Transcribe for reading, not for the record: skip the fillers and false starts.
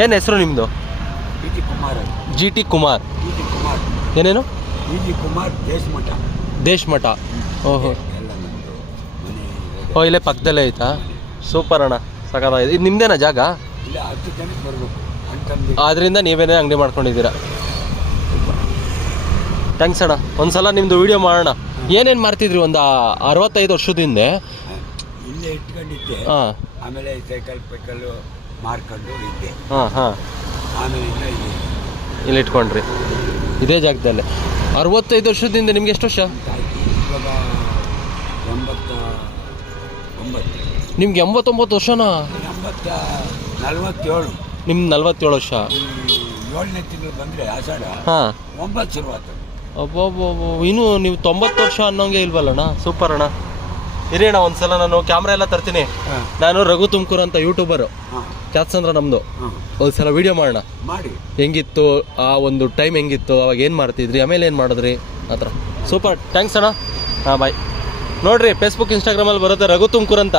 ಏನು ಹೆಸರು ನಿಮ್ಮದು? ಕುಮಾರ್. G T Kumar. ಕುಮಾರ್ ಏನೇನು? ಕುಮಾರ್ ದೇಶಮಠ. ಓಹೋ, ಎಲ್ಲ ನಮ್ಮದು ಮನೆ. ಓ, ಇಲ್ಲೇ ಪಕ್ಕದಲ್ಲೇ ಐತಾ? ಸೂಪರ್ ಅಣ್ಣ, ಸಖತ್ತಾಗಿದೆ. ಇದು ನಿಮ್ಮದೇನಾ ಜಾಗ? ಇಲ್ಲ, 10 ಜನಕ್ಕೆ ಬರಬೇಕು ಅಂತಂದು. ಆದ್ದರಿಂದ ನೀವೇನೇ ಅಂಗಡಿ ಮಾಡ್ಕೊಂಡಿದ್ದೀರಾ? ಥ್ಯಾಂಕ್ಸ್ ಅಣ್ಣ. ಒಂದ್ಸಲ ನಿಮ್ಮದು ವಿಡಿಯೋ ಮಾಡೋಣ. ಏನೇನು ಮಾರ್ತಿದ್ರಿ ಒಂದು 65 ವರ್ಷದ ಹಿಂದೆ? ಇಲ್ಲೇ ಇಟ್ಕೊಂಡಿದ್ದೆ. ಹಾಂ. ಆಮೇಲೆ ಸೈಕಲ್ ಮಾರ್ಕೊಂಡು ಇದ್ದೆ. ಹಾಂ. ಆಮೇಲೆ ಇಲ್ಲಿ ಇಟ್ಕೊಂಡ್ರಿ ಇದೇ ಜಾಗದಲ್ಲೇ. 65 ವರ್ಷದಿಂದ ನಿಮ್ಗೆ ಎಷ್ಟು ವರ್ಷ? ಇವಾಗ 89. ನಿಮ್ಗೆ 89 ವರ್ಷನಾ? 47. ನಿಮ್ಗೆ 47 ವರ್ಷ. 7ನೇ ತಿಂಗಳು ಬಂದರೆ ಆಷಾಢ. ಹಾಂ. 9 ಶುರುವಾತು. ಅಬ್ಬಬ್ಬಬ್ಬ, ಇನ್ನೂ ನೀವು 90 ವರ್ಷ ಅನ್ನೋಂಗೆ ಇಲ್ವಲ್ಲಣ್ಣ? ಸೂಪರ್ ಅಣ್ಣ. ಇರಿ ಅಣ್ಣ, ಒಂದ್ಸಲ ನಾನು ಕ್ಯಾಮ್ರಾ ಎಲ್ಲ ತರ್ತೀನಿ. ನಾನು ರಘು ತುಮಕೂರು ಅಂತ ಯೂಟ್ಯೂಬರು, ಕ್ಯಾತ್ಸಂದ್ರ ನಮ್ಮದು. ಒಂದ್ಸಲ ವೀಡಿಯೋ ಮಾಡೋಣ. ಮಾಡಿ ಹೆಂಗಿತ್ತು ಆ ಒಂದು ಟೈಮ್, ಹೆಂಗಿತ್ತು ಅವಾಗ, ಏನು ಮಾಡ್ತಿದ್ರಿ, ಆಮೇಲೆ ಏನು ಮಾಡಿದ್ರಿ, ಆ ಥರ. ಸೂಪರ್, ಥ್ಯಾಂಕ್ಸ್ ಅಣ್ಣ. ಹಾಂ, ಬಾಯ್. ನೋಡಿರಿ, ಫೇಸ್ಬುಕ್ ಇನ್ಸ್ಟಾಗ್ರಾಮಲ್ಲಿ ಬರುತ್ತೆ ರಘು ತುಮಕೂರು ಅಂತ.